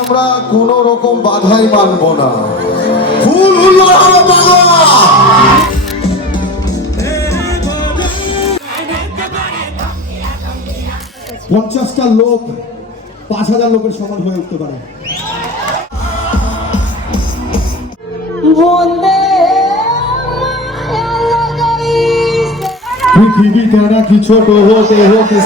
আমরা কোন রকম বাধাই মানব না। ফুল উল্লাহ বাবা 50টা লোক 5000 লোকের সমান হয়ে উঠতে পারে। পৃথিবীতে নাকি ছোট হতে হতে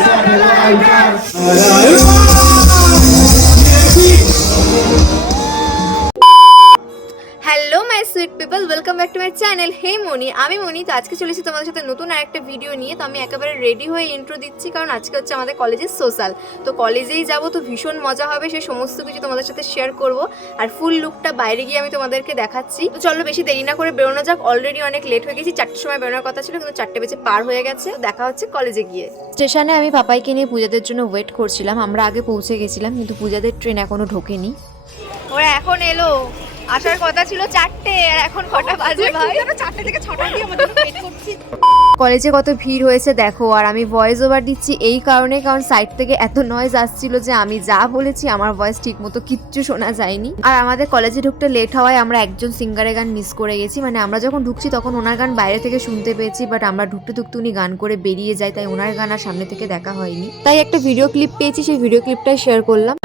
hello my sweet people, welcome back to my channel. Hey Moni, আমি মনি। তো আজকে চলেছি তোমাদের সাথে নতুন আরেকটা ভিডিও নিয়ে। তো আমি একেবারে রেডি হয়ে ইন্ট্রো দিচ্ছি, কারণ আজকে হচ্ছে আমাদের কলেজের সোশ্যাল। তো কলেজেই যাব, তো ভীষণ মজা হবে, সেই সমস্ত কিছু তোমাদের সাথে শেয়ার করব। আর ফুল লুকটা বাইরে গিয়ে আমি তোমাদেরকে দেখাচ্ছি। তো চলো বেশি দেরি না করে বেরোনো যাক। অলরেডি অনেক লেট হয়ে গেছি, 4টার সময় বেরোনোর কথা ছিল, কিন্তু 4টে বেজে পার হয়ে গেছে। দেখা হচ্ছে কলেজে গিয়ে। স্টেশনে আমি পাপাইকে নিয়ে পূজাদের জন্য ওয়েট করছিলাম। আমরা আগে পৌঁছে গেছিলাম, কিন্তু পূজাদের ট্রেন এখনো ঢোকেনি। ওরা এখন এলো, আসার কথা ছিল 4টে, আর এখন কটা বাজে ভাই? 4টে থেকে 6টা দিয়ে আমাদের ওয়েট করছি। কলেজে কত ভিড় হয়েছে দেখো। আর আমি ভয়েস ওভার দিচ্ছি এই কারণে, কারণ সাইড থেকে এত নয়েজ আসছিল যে আমি যা বলেছি আমার ভয়েস ঠিক মতো কিচ্ছু শোনা যায়নি। আর আমাদের কলেজে ঢুকতে লেট হওয়ায় আমরা একজন সিঙ্গারের গান মিস করে গেছি। মানে আমরা যখন ঢুকছি তখন ওনার গান বাইরে থেকে শুনতে পেয়েছি, বাট আমরা ঢুকতে ঢুকতে উনি গান করে বেরিয়ে যায়, তাই ওনার গান আর সামনে থেকে দেখা হয়নি। তাই একটা ভিডিও ক্লিপ পেয়েছি, সেই ভিডিও ক্লিপটাই শেয়ার করলাম।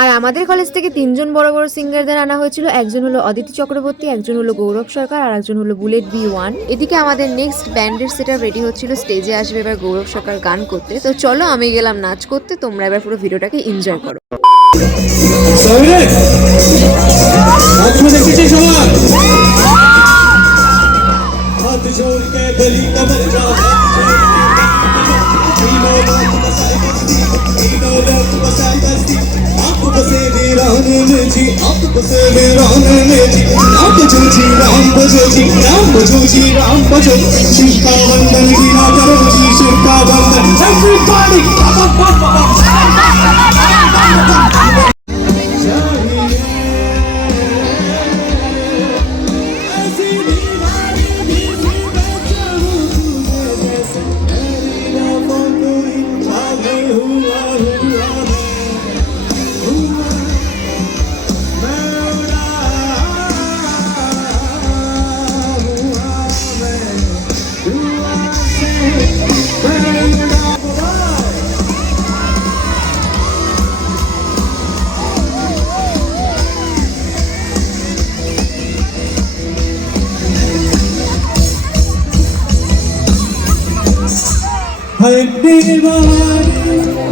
আর আমাদের কলেজ থেকে 3জন বড় বড় সিঙ্গারদের আনা হয়েছিল। একজন হলো অদিতি চক্রবর্তী, একজন হলো গৌরব সরকার, আর একজন হলো বুলেট B1। এদিকে আমাদের নেক্সট ব্যান্ডের সেটআপ রেডি হচ্ছিল, স্টেজে আসবে এবার গৌরব সরকার গান করতে। তো চলো আমি গেলাম নাচ করতে, তোমরা এবার পুরো ভিডিওটাকে এনজয় করো।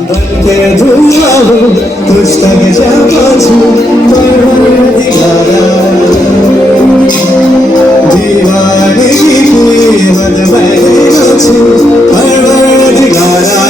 बनके धुआ हो तुझ तक जा पहुंचूं परवाने दिखाया दीवानगी कोई हद मैंने नाचूं परवाने दिखाया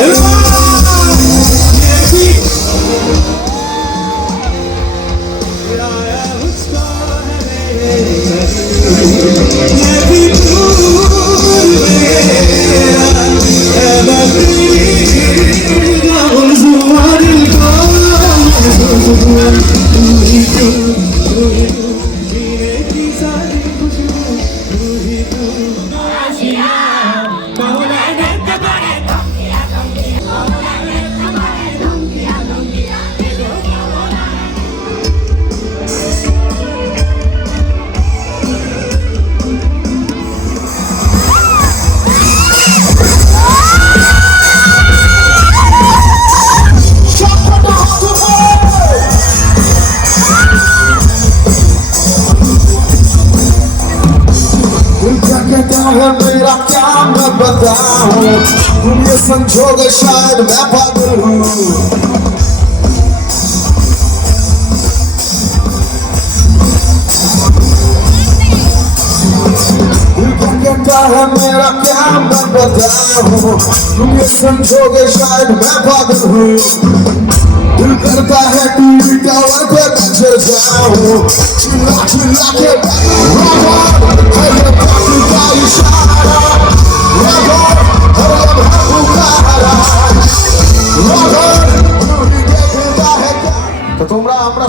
मेरा क्या मैं बताऊं, तुम ये समझोगे शायद मैं पागल हूँ। दिल क्या कहता है मेरा क्या मैं बताऊं, तुम ये समझोगे शायद मैं पागल हूँ। दिल करता है टीवी टावर पे मैं चढ़ जाऊं, चिल्ला चिल्ला के है ये बात का इशारा।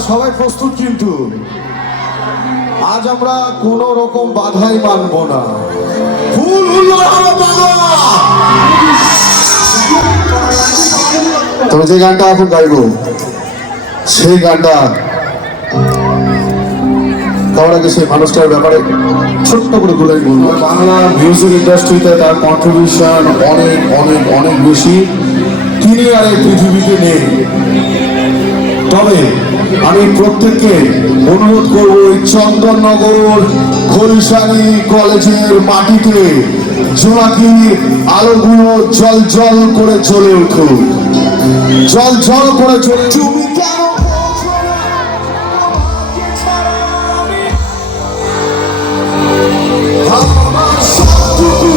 সবাই প্রস্তুত কিন্তু আজ আমরা কোন রকম বাধাই মানব না ফুল হুল্লোড় হবে বাংলা। তবে যে গানটা এখন গাইবো সেই গানটা গাওয়ার আগে সেই মানুষটার ব্যাপারে ছোট্ট করে গুলাই বলবো। বাংলা মিউজিক ইন্ডাস্ট্রিতে তার কন্ট্রিবিউশন অনেক অনেক অনেক বেশি, তিনি আর এই পৃথিবীতে নেই। তবে আমি প্রত্যেককে অনুরোধ করব এই চন্দননগর খলিশানি কলেজের মাটিতে জোনাকির আলোগুলো জল জল করে জ্বলে উঠুক, জল জল করে জ্বলে। তুমি কেন আমার সবটুকু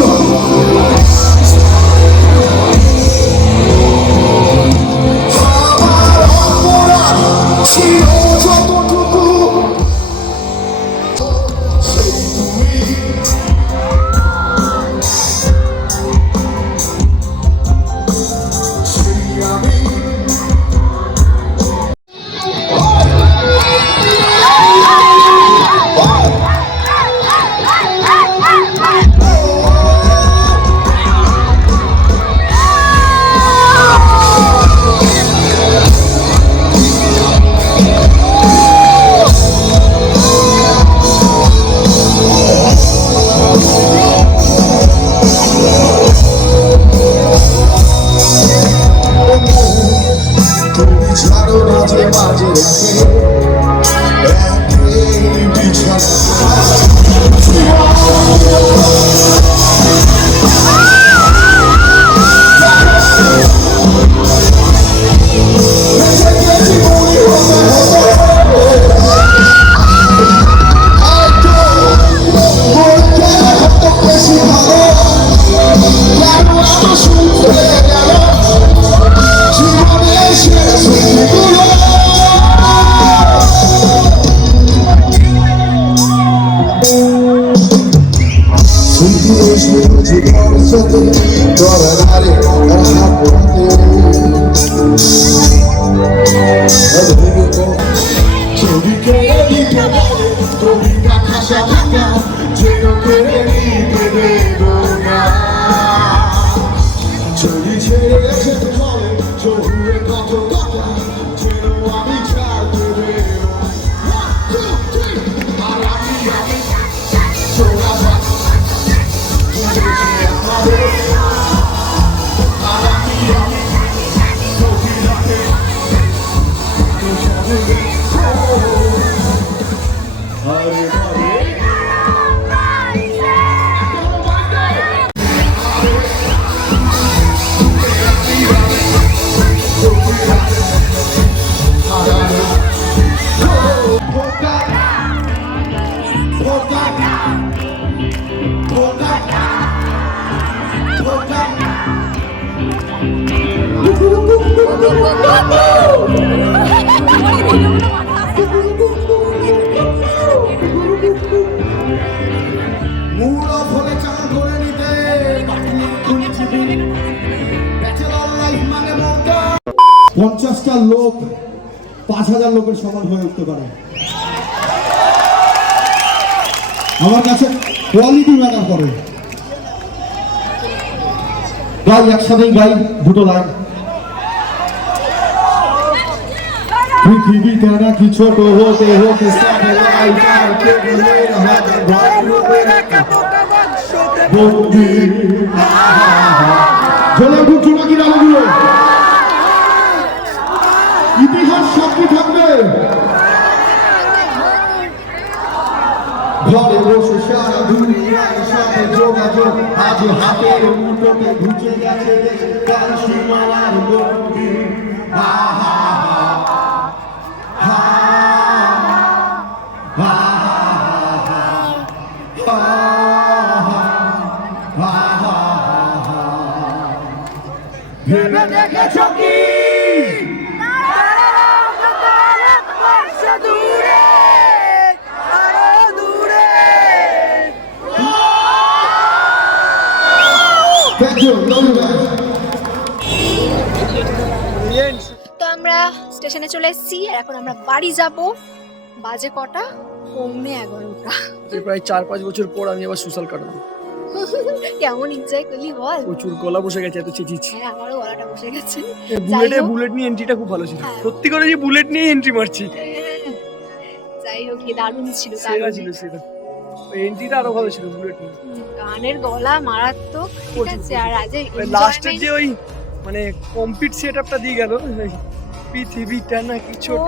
পঞ্চাশটা লোক 5,000 লোকের সমান হয়ে উঠতে পারে। আমার কাছে কোয়ালিটি ম্যাটার করে। গাই একসাথেই গাই দুটো লাইন। পৃথিবীতে নাকি ছোট হতে হতে জ্বলে উঠুন নাকি রামগুলো, ইতিহাস সাক্ষী থাকবে। ঘরে বসে সারা দুনিয়ার সাথে যোগাযোগ আজ হাতের মুঠোতে ঘুচে গেছে কাল সীমানার গন্ডি। ভেবে দেখেছ কি তো আমরা স্টেশনে চলে এসেছি আর এখন আমরা বাড়ি যাব। বাজে কটা? 11:30। প্রায় 4-5 বছর পর আমি আবার সোশ্যাল কাটাবো। কেমন এনজয় করলি বল? প্রচুর গলা বসে গেছে, এত চেঁচিয়েছি। হ্যাঁ, আমারও গলাটা বসে গেছে। বুলেট নিয়ে এন্ট্রিটা খুব ভালো ছিল। হ্যাঁ। সত্যি করে যে বুলেট নিয়ে এন্ট্রি মারছি, যাই হোক, কি দারুণ ছিল, সেরা দারুণ ছিল সেটা। ওই এন্ট্রিটা আরো ভালো ছিল বুলেট নিয়ে। গানের গলা মারাত্মক, ঠিক আছে। আর আজ লাস্টের যে ওই মানে কমপ্লিট সেটআপটা দিয়ে গেল, পৃথিবীটা নাকি ছোট,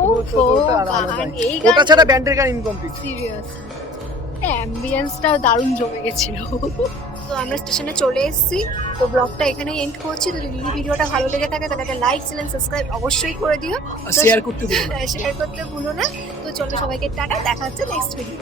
ওটা আর আলাদা। এই ওটা ছাড়া ব্যান্ডের গান ইনকমপ্লিট। সিরিয়াস অ্যাম্বিয়েন্সটাও দারুণ জমে গেছিল। তো আমরা স্টেশনে চলে এসেছি। তো ব্লগটা এখানেই এন্ড করছি। তো যদি ভিডিওটা ভালো লেগে থাকে তাহলে একটা লাইক, চ্যানেল সাবস্ক্রাইব অবশ্যই করে দিও। শেয়ার করতে ভুলো না। শেয়ার করতে ভুলো না। তো চলো সবাইকে টাটা, দেখা হচ্ছে নেক্সট ভিডিও।